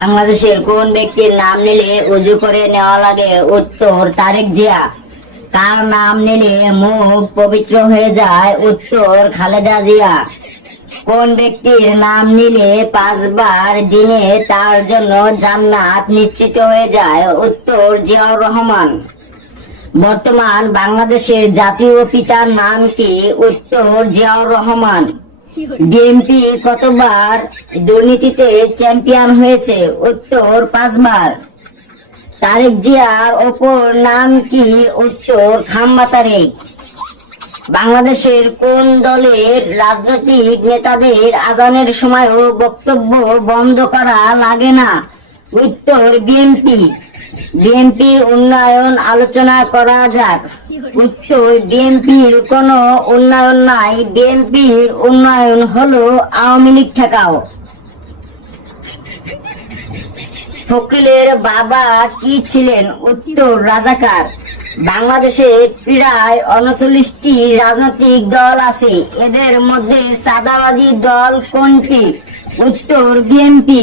বাংলাদেশের কোন ব্যক্তির নাম নিলে উজু করে নেওয়া লাগে? উত্তর তারেক জিয়া। কার নাম নিলে মুখ পবিত্র হয়ে যায়? উত্তর খালেদা জিয়া। কোন ব্যক্তির নাম নিলে 5 বার দিনে তার জন্য জান্নাত নিশ্চিত হয়ে যায়? উত্তর জিয়াউর রহমান। বর্তমান বাংলাদেশের জাতীয় পিতার নাম কি? উত্তর জিয়াউর রহমান। বিএনপি কতবার দুর্নীতিতে চ্যাম্পিয়ন হয়েছে? উত্তর 5 বার। তারেক জিয়ার অপর নাম কি? উত্তর খাম্বা তারেক। বাংলাদেশের কোন দলের রাজনৈতিক নেতাদের আজানের সময়ও বক্তব্য বন্ধ করা লাগে না? উত্তর বিএনপি। বিএনপির উন্নয়ন আলোচনা করা যাক। উত্তর বিএনপির কোনো উন্নয়ন নাই, বিএনপির উন্নয়ন হলো আওয়ামী লীগ ঠেকাও। ফখরুলের বাবা কি ছিলেন? উত্তর রাজাকার। বাংলাদেশে প্রায় 39টি রাজনৈতিক দল আছে, এদের মধ্যে চাঁদাবাজি দল কোনটি? উত্তর বিএনপি।